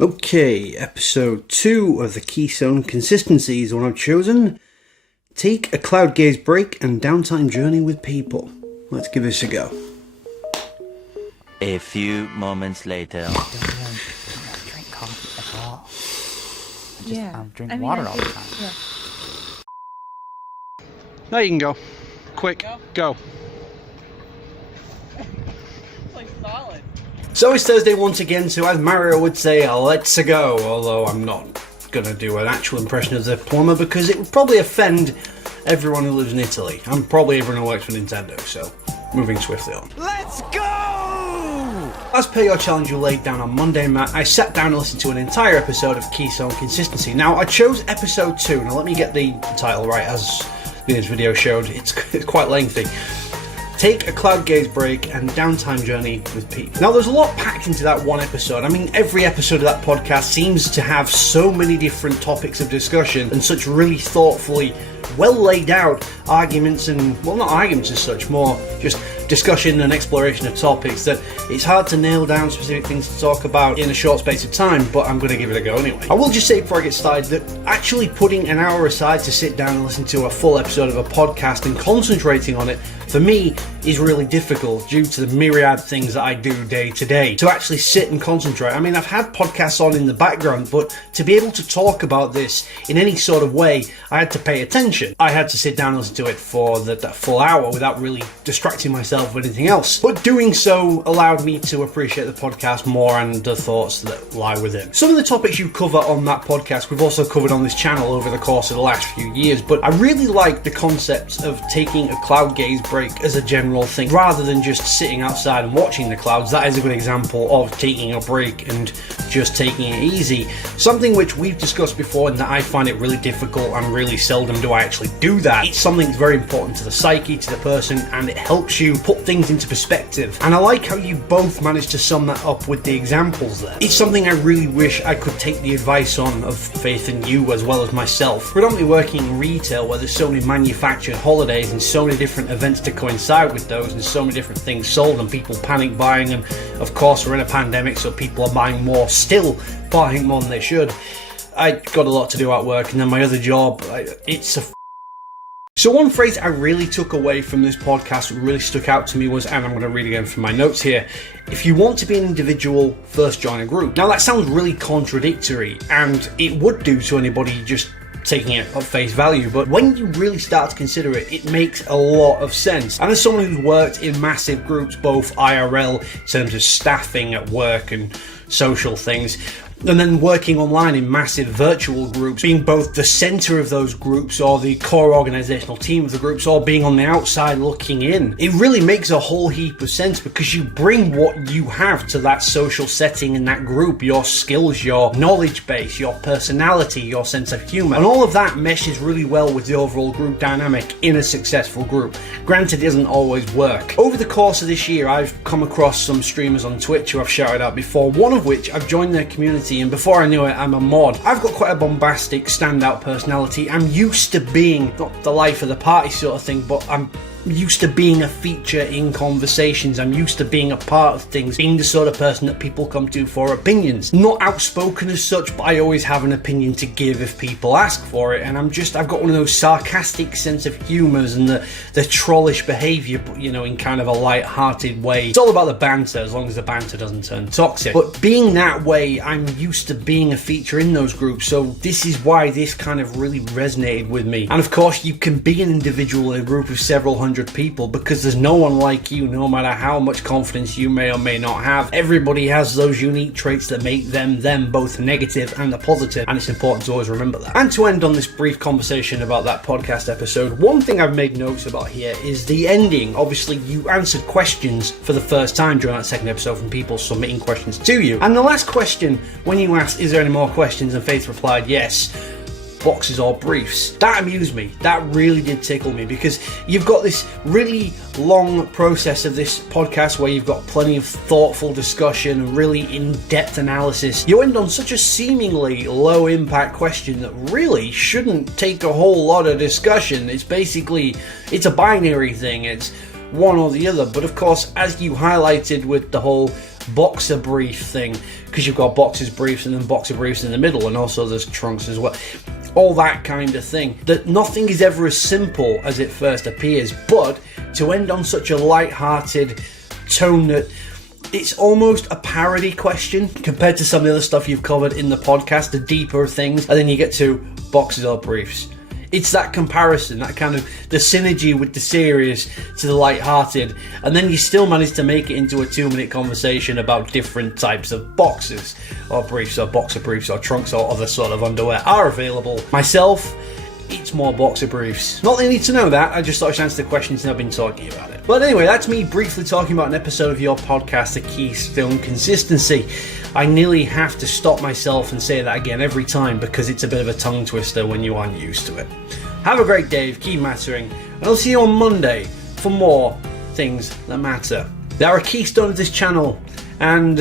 Okay, episode 2 of the Keystone Consistency is one I've chosen. Take a cloud gaze break and downtime journey with people. Let's give this a go. A few moments later. I don't drink coffee at all. I drink water all the time. Yeah. Now you can go. Quick, go. Like solid. So it's Thursday once again, so as Mario would say, let's go, although I'm not gonna do an actual impression of the plumber because it would probably offend everyone who lives in Italy, and probably everyone who works for Nintendo, so moving swiftly on. Let's go! As per your challenge you laid down on Monday, Matt, I sat down and listened to an entire episode of Keystone Consistency. Now, I chose episode 2, now let me get the title right, as this video showed, it's quite lengthy. Take a cloud gaze break and downtime journey with Pete. Now, there's a lot packed into that one episode. I mean, every episode of that podcast seems to have so many different topics of discussion and such really thoughtfully well laid out arguments and, well, not arguments as such, more just discussion and exploration of topics that it's hard to nail down specific things to talk about in a short space of time, but I'm going to give it a go anyway. I will just say before I get started that actually putting an hour aside to sit down and listen to a full episode of a podcast and concentrating on it, for me, is really difficult due to the myriad things that I do day to day. To actually sit and concentrate. I mean, I've had podcasts on in the background, but to be able to talk about this in any sort of way, I had to pay attention. I had to sit down and listen to it for that full hour without really distracting myself with anything else. But doing so allowed me to appreciate the podcast more and the thoughts that lie within. Some of the topics you cover on that podcast we've also covered on this channel over the course of the last few years, but I really like the concept of taking a cloud gaze break as a general thing rather than just sitting outside and watching the clouds. That is a good example of taking a break and just taking it easy. Something which we've discussed before and that I find it really difficult and really seldom do I actually do that. It's something that's very important to the psyche, to the person, and it helps you put things into perspective. And I like how you both managed to sum that up with the examples there. It's something I really wish I could take the advice on of Faith and you as well as myself. Predominantly working in retail where there's so many manufactured holidays and so many different events to coincide with those and so many different things sold and people panic buying, and of course we're in a pandemic so people are buying more, still buying more than they should. I got a lot to do at work, and then my other job, So one phrase I really took away from this podcast that really stuck out to me was, and I'm going to read again from my notes here, if you want to be an individual, first join a group. Now that sounds really contradictory, and it would do to anybody just taking it at face value, but when you really start to consider it, it makes a lot of sense. And as someone who's worked in massive groups, both IRL in terms of staffing at work and social things, and then working online in massive virtual groups, being both the center of those groups or the core organizational team of the groups or being on the outside looking in, it really makes a whole heap of sense because you bring what you have to that social setting in that group, your skills, your knowledge base, your personality, your sense of humor, and all of that meshes really well with the overall group dynamic in a successful group. Granted, it doesn't always work. Over the course of this year, I've come across some streamers on Twitch who I've shouted out before, one of which I've joined their community, and before I knew it, I'm a mod. I've got quite a bombastic, standout personality. I'm used to being, not the life of the party sort of thing, but I'm used to being a feature in conversations. I'm used to being a part of things, being the sort of person that people come to for opinions. Not outspoken as such, but I always have an opinion to give if people ask for it, and I've got one of those sarcastic sense of humours and the trollish behaviour, but you know, in kind of a light-hearted way. It's all about the banter, as long as the banter doesn't turn toxic. But being that way, I'm used to being a feature in those groups, so this is why this kind of really resonated with me. And of course, you can be an individual in a group of several hundred people because there's no one like you, no matter how much confidence you may or may not have. Everybody has those unique traits that make them, both negative and the positive, and it's important to always remember that. And to end on this brief conversation about that podcast episode, one thing I've made notes about here is the ending. Obviously, you answered questions for the first time during that second episode from people submitting questions to you. And the last question, when you asked, is there any more questions, and Faith replied, yes, boxes or briefs. That amused me. That really did tickle me because you've got this really long process of this podcast where you've got plenty of thoughtful discussion and really in-depth analysis. You end on such a seemingly low-impact question that really shouldn't take a whole lot of discussion. It's a binary thing. It's one or the other. But of course, as you highlighted with the whole boxer brief thing, because you've got boxers briefs and then boxer briefs in the middle, and also there's trunks as well. All that kind of thing. That nothing is ever as simple as it first appears, but to end on such a light-hearted tone that it's almost a parody question compared to some of the other stuff you've covered in the podcast, the deeper things, and then you get to boxers or briefs. It's that comparison, that kind of the synergy with the serious to the light-hearted, and then you still manage to make it into a 2-minute conversation about different types of boxers or briefs or boxer briefs or trunks or other sort of underwear are available. Myself, it's more boxer briefs. Not that you need to know that, I just thought I should answer the questions and I've been talking about it. But anyway, that's me briefly talking about an episode of your podcast, The Keystone Consistency. I nearly have to stop myself and say that again every time because it's a bit of a tongue twister when you aren't used to it. Have a great day, keep mattering, and I'll see you on Monday for more things that matter. They are a keystone of this channel, and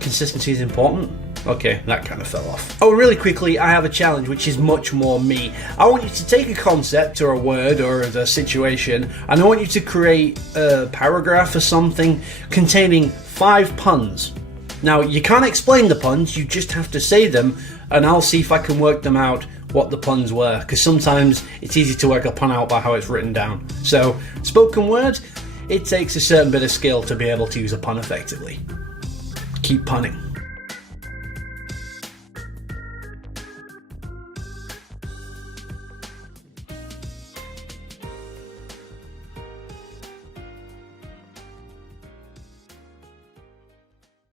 consistency is important. Okay, that kind of fell off. Oh, really quickly, I have a challenge which is much more me. I want you to take a concept or a word or a situation, and I want you to create a paragraph or something containing 5 puns. Now, you can't explain the puns, you just have to say them, and I'll see if I can work them out what the puns were, because sometimes it's easy to work a pun out by how it's written down. So, spoken word, it takes a certain bit of skill to be able to use a pun effectively. Keep punning.